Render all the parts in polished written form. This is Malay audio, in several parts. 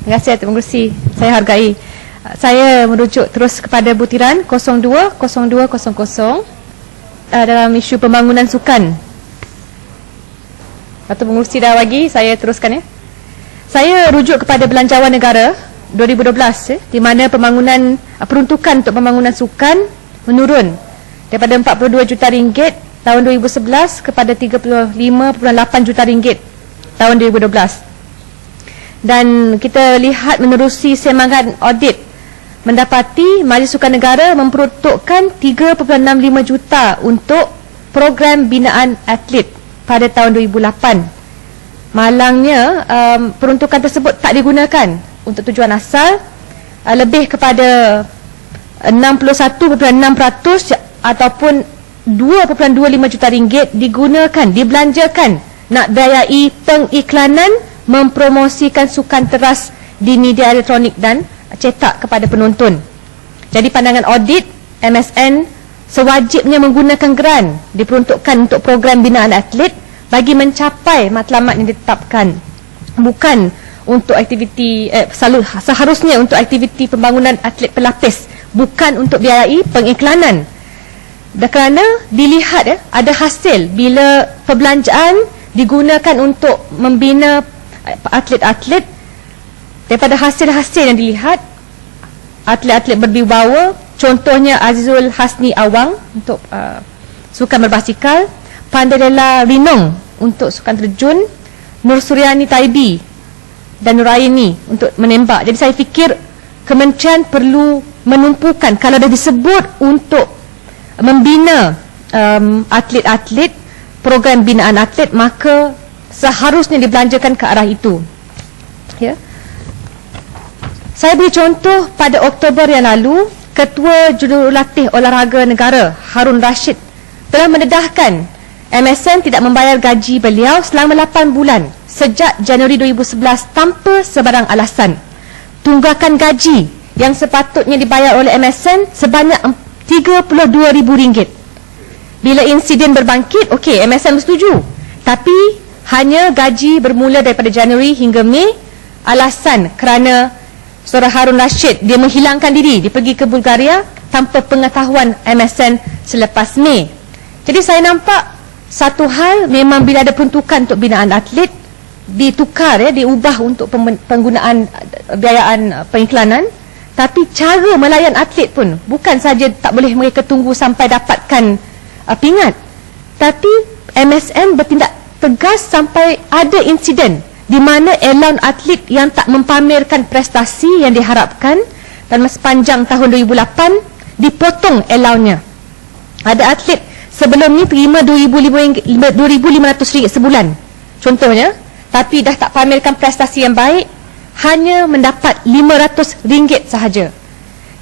Terima kasih Tuan Pengerusi. Saya hargai. Saya merujuk terus kepada butiran 020200 dalam isu pembangunan sukan. Tuan Pengerusi dah bagi, saya teruskan ya. Saya rujuk kepada Belanjawan Negara 2012 di mana pembangunan peruntukan untuk pembangunan sukan menurun daripada 42 juta ringgit tahun 2011 kepada 35.8 juta ringgit tahun 2012. Dan kita lihat menerusi semangat audit mendapati Majlis Sukan Negara memperuntukkan 3.65 juta untuk program binaan atlet pada tahun 2008. Malangnya peruntukan tersebut tak digunakan untuk tujuan asal, lebih kepada 61.6% ataupun 2.25 juta ringgit digunakan, dibelanjakan nak biayai pengiklanan mempromosikan sukan teras di media elektronik dan cetak kepada penonton. Jadi pandangan audit, MSN sewajibnya menggunakan geran diperuntukkan untuk program binaan atlet bagi mencapai matlamat yang ditetapkan, bukan untuk aktiviti seharusnya untuk aktiviti pembangunan atlet pelapis, bukan untuk biayai pengiklanan. Dan kerana dilihat ada hasil bila perbelanjaan digunakan untuk membina atlet-atlet, daripada hasil-hasil yang dilihat, atlet-atlet berwibawa, contohnya Azizul Hasni Awang untuk sukan berbasikal, Pandelela Rinong untuk sukan terjun, Nur Suryani Taibi dan Nuraini untuk menembak. Jadi saya fikir kementerian perlu menumpukan, kalau dah disebut untuk membina atlet-atlet, program binaan atlet, maka seharusnya dibelanjakan ke arah itu. Ya. Saya beri contoh pada Oktober yang lalu, Ketua Jurulatih Olahraga Negara Harun Rashid telah mendedahkan MSN tidak membayar gaji beliau selama 8 bulan sejak Januari 2011 tanpa sebarang alasan. Tunggakan gaji yang sepatutnya dibayar oleh MSN sebanyak RM32,000. Bila insiden berbangkit, okey, MSN bersetuju. Tapi hanya gaji bermula daripada Januari hingga Mei. Alasan kerana Saudara Harun Rashid dia menghilangkan diri, dia pergi ke Bulgaria tanpa pengetahuan MSN selepas Mei. Jadi saya nampak satu hal, memang bila ada peruntukan untuk binaan atlet ditukar, diubah untuk penggunaan biayaan pengiklanan, tapi cara melayan atlet pun bukan saja tak boleh mereka tunggu sampai dapatkan pingat, tapi MSN bertindak tegas sampai ada insiden di mana allowance atlet yang tak mempamerkan prestasi yang diharapkan, dan sepanjang tahun 2008 dipotong allowance-nya. Ada atlet sebelum ni terima RM2,500 sebulan contohnya, tapi dah tak pamerkan prestasi yang baik, hanya mendapat RM500 sahaja.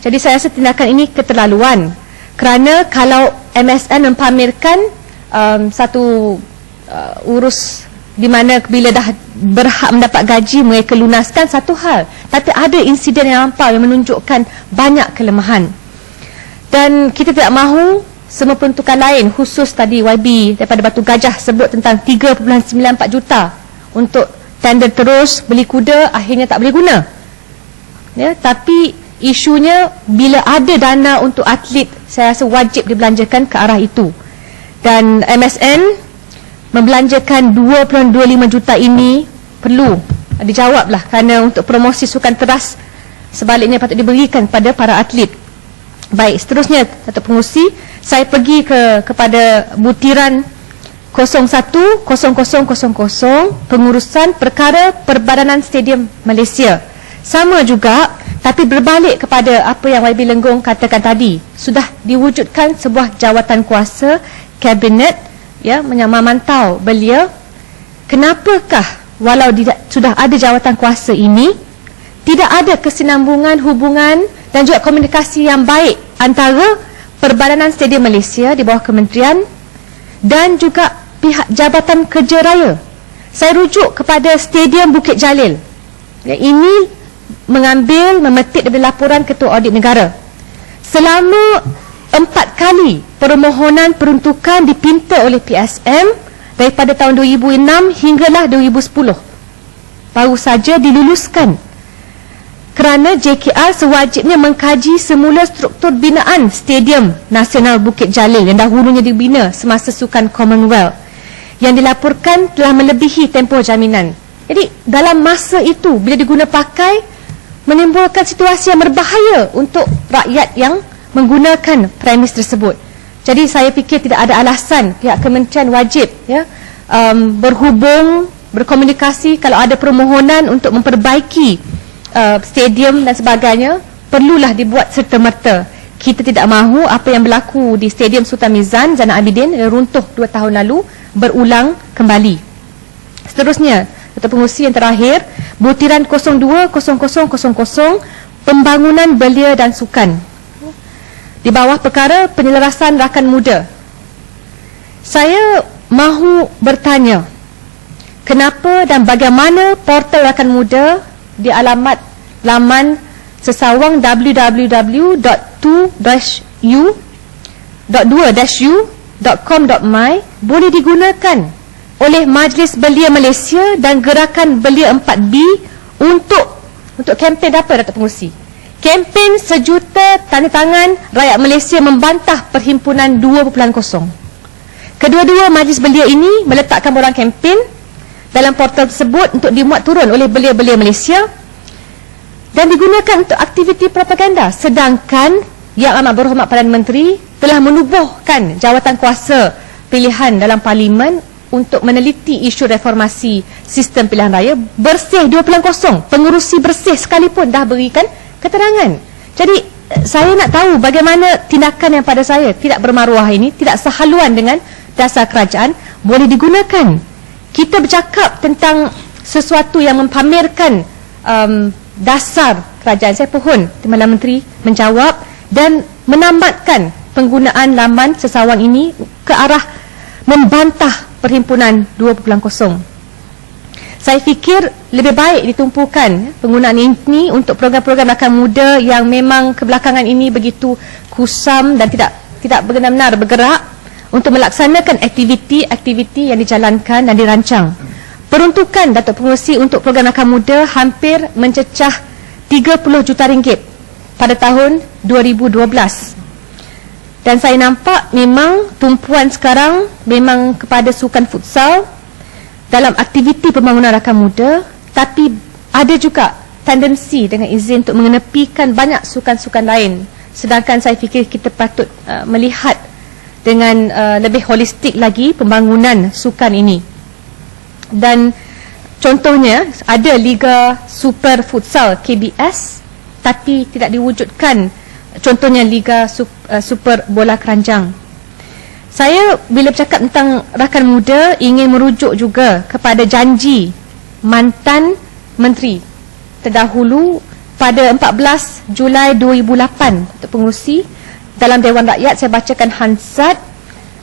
Jadi saya rasa tindakan ini keterlaluan, kerana kalau MSN mempamerkan satu urus di mana bila dah berhak mendapat gaji mereka lunaskan, satu hal, tapi ada insiden yang lampau yang menunjukkan banyak kelemahan. Dan kita tidak mahu semua peruntukan lain, khusus tadi YB daripada Batu Gajah sebut tentang 3.94 juta untuk tender terus beli kuda, akhirnya tak boleh guna. Ya, tapi isunya bila ada dana untuk atlet, saya rasa wajib dibelanjakan ke arah itu. Dan MSN membelanjakan 2.25 juta ini perlu dijawablah, kerana untuk promosi sukan teras sebaliknya patut diberikan kepada para atlet. Baik, seterusnya Datuk Pengerusi, saya pergi kepada butiran 010000 pengurusan perkara Perbadanan Stadium Malaysia. Sama juga, tapi berbalik kepada apa yang YB Lenggong katakan tadi. Sudah diwujudkan sebuah jawatan kuasa kabinet memantau belia. Kenapakah walau sudah ada jawatan kuasa ini, tidak ada kesinambungan hubungan dan juga komunikasi yang baik antara Perbadanan Stadium Malaysia di bawah kementerian dan juga pihak Jabatan Kerja Raya. Saya rujuk kepada Stadium Bukit Jalil. Ini memetik dari laporan Ketua Audit Negara. Selama 4 kali permohonan peruntukan dipinta oleh PSM daripada tahun 2006 hinggalah 2010, baru saja diluluskan. kerana JKR sewajibnya mengkaji semula struktur binaan Stadium Nasional Bukit Jalil yang dahulunya dibina semasa Sukan Commonwealth yang dilaporkan telah melebihi tempoh jaminan. Jadi dalam masa itu bila diguna pakai menimbulkan situasi yang berbahaya untuk rakyat yang menggunakan premis tersebut. Jadi saya fikir tidak ada alasan pihak kementerian wajib berhubung, berkomunikasi kalau ada permohonan untuk memperbaiki stadium dan sebagainya, perlulah dibuat serta-merta. Kita tidak mahu apa yang berlaku di Stadium Sultan Mizan Zainal Abidin yang runtuh 2 tahun lalu berulang kembali. Seterusnya, Ketua Pengerusi yang terakhir, butiran 020000 pembangunan belia dan sukan. Di bawah perkara penyelarasan rakan muda. Saya mahu bertanya, kenapa dan bagaimana portal rakan muda di alamat laman sesawang www.2-u.com.my boleh digunakan oleh Majlis Belia Malaysia dan Gerakan Belia 4B untuk kempen apa, Datuk Pengerusi? Kempen 1 juta tanda tangan rakyat Malaysia membantah Perhimpunan 2.0. Kedua-dua majlis belia ini meletakkan borang kempen dalam portal tersebut untuk dimuat turun oleh belia-belia Malaysia dan digunakan untuk aktiviti propaganda. Sedangkan Yang Amat Berhormat Perdana Menteri telah menubuhkan jawatan kuasa pilihan dalam Parlimen untuk meneliti isu reformasi sistem pilihan raya bersih 2.0. Pengerusi bersih sekalipun dah berikan keterangan. Jadi saya nak tahu bagaimana tindakan yang pada saya tidak bermaruah ini, tidak sehaluan dengan dasar kerajaan, boleh digunakan. Kita bercakap tentang sesuatu yang mempamerkan dasar kerajaan. Saya pohon Timbalan Menteri menjawab dan menambatkan penggunaan laman sesawang ini ke arah membantah Perhimpunan 2.0. Saya fikir lebih baik ditumpukan penggunaan ini untuk program-program rakan muda yang memang kebelakangan ini begitu kusam dan tidak benar-benar bergerak untuk melaksanakan aktiviti-aktiviti yang dijalankan dan dirancang. Peruntukan Datuk Pengerusi untuk program rakan muda hampir mencecah 30 juta ringgit pada tahun 2012. Dan saya nampak memang tumpuan sekarang memang kepada sukan futsal dalam aktiviti pembangunan rakan muda, tapi ada juga tendensi dengan izin untuk mengenepikan banyak sukan-sukan lain. Sedangkan saya fikir kita patut melihat dengan lebih holistik lagi pembangunan sukan ini. Dan contohnya ada Liga Super Futsal KBS tapi tidak diwujudkan. Contohnya Liga Super Bola Keranjang. Saya bila bercakap tentang rakan muda ingin merujuk juga kepada janji mantan menteri terdahulu pada 14 Julai 2008 untuk Pengerusi dalam Dewan Rakyat. Saya bacakan Hansard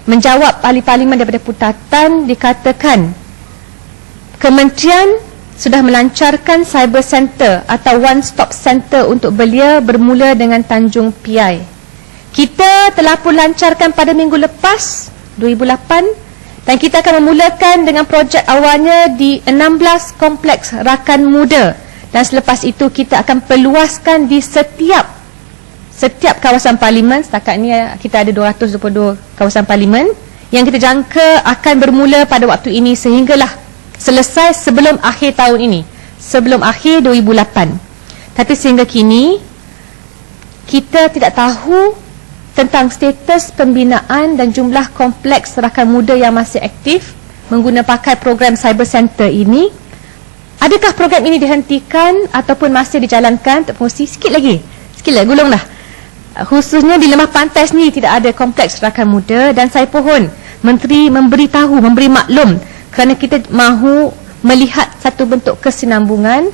menjawab ahli parlimen daripada Putatan. Dikatakan kementerian sudah melancarkan cyber center atau one stop center untuk belia bermula dengan Tanjung Piai. Kita telah pun lancarkan pada minggu lepas 2008 dan kita akan memulakan dengan projek awalnya di 16 kompleks rakan muda dan selepas itu kita akan perluaskan di setiap kawasan parlimen. Setakat ini kita ada 222 kawasan parlimen yang kita jangka akan bermula pada waktu ini sehinggalah selesai sebelum akhir tahun ini, sebelum akhir 2008. Tapi sehingga kini kita tidak tahu tentang status pembinaan dan jumlah kompleks rakan muda yang masih aktif mengguna pakai program cyber center ini. Adakah program ini dihentikan ataupun masih dijalankan? Untuk Pengerusi sikit lagi gulunglah. Khususnya di Lembah Pantai sendiri tidak ada kompleks rakan muda dan saya pohon Menteri memberitahu, memberi maklum kerana kita mahu melihat satu bentuk kesinambungan.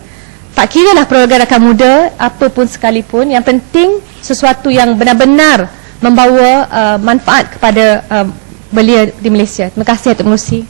Tak kiralah program rakan muda apapun sekalipun, yang penting sesuatu yang benar-benar membawa manfaat kepada belia di Malaysia. Terima kasih Datuk Pengerusi.